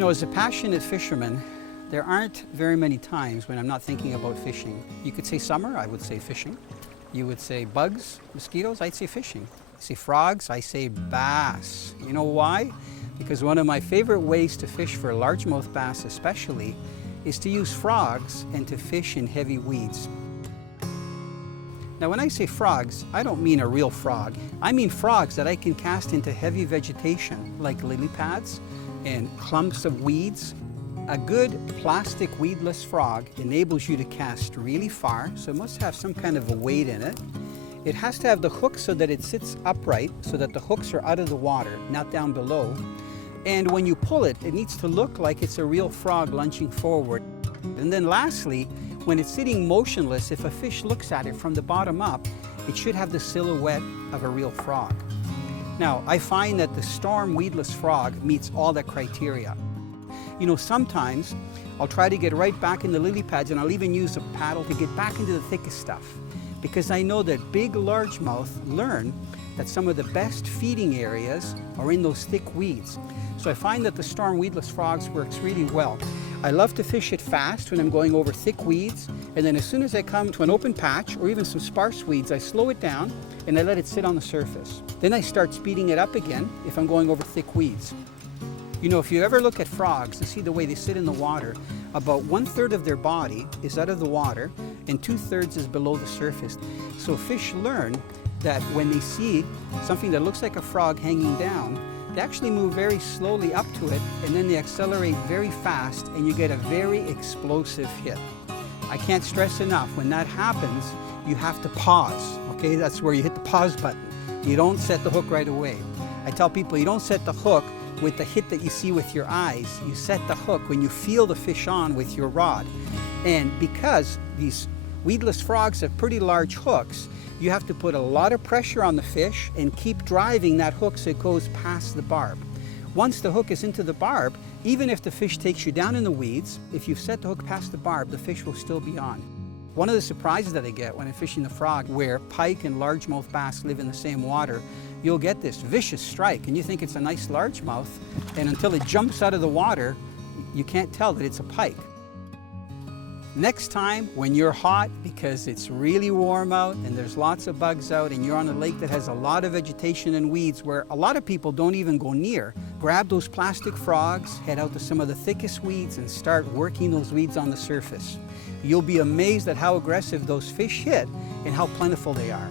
know, as a passionate fisherman, there aren't very many times when I'm not thinking about fishing. You could say summer, I would say fishing. You would say bugs, mosquitoes, I'd say fishing. You say frogs, I say bass. You know why? Because one of my favorite ways to fish for largemouth bass especially is to use frogs and to fish in heavy weeds. Now when I say frogs, I don't mean a real frog. I mean frogs that I can cast into heavy vegetation like lily pads and clumps of weeds. A good plastic weedless frog enables you to cast really far, so it must have some kind of a weight in it. It has to have the hook so that it sits upright, so that the hooks are out of the water, not down below. And when you pull it, it needs to look like it's a real frog lunging forward. And then lastly, when it's sitting motionless, if a fish looks at it from the bottom up, it should have the silhouette of a real frog. Now, I find that the storm weedless frog meets all the criteria. You know, sometimes I'll try to get right back in the lily pads, and I'll even use a paddle to get back into the thickest stuff, because I know that big largemouth learn that some of the best feeding areas are in those thick weeds. So I find that the storm weedless frogs works really well. I love to fish it fast when I'm going over thick weeds, and then as soon as I come to an open patch or even some sparse weeds, I slow it down and I let it sit on the surface. Then I start speeding it up again if I'm going over thick weeds. You know, if you ever look at frogs and see the way they sit in the water, about 1/3 of their body is out of the water and 2/3 is below the surface. So fish learn that when they see something that looks like a frog hanging down, they actually move very slowly up to it, and then they accelerate very fast, and you get a very explosive hit. I can't stress enough, when that happens, you have to pause, okay? That's where you hit the pause button. You don't set the hook right away. I tell people, you don't set the hook with the hit that you see with your eyes. You set the hook when you feel the fish on with your rod. And because these weedless frogs have pretty large hooks, you have to put a lot of pressure on the fish and keep driving that hook so it goes past the barb. Once the hook is into the barb, even if the fish takes you down in the weeds, if you've set the hook past the barb, the fish will still be on. One of the surprises that I get when I'm fishing the frog, where pike and largemouth bass live in the same water, you'll get this vicious strike and you think it's a nice largemouth, and until it jumps out of the water, you can't tell that it's a pike. Next time when you're hot because it's really warm out and there's lots of bugs out and you're on a lake that has a lot of vegetation and weeds where a lot of people don't even go near, grab those plastic frogs, head out to some of the thickest weeds and start working those weeds on the surface. You'll be amazed at how aggressive those fish hit and how plentiful they are.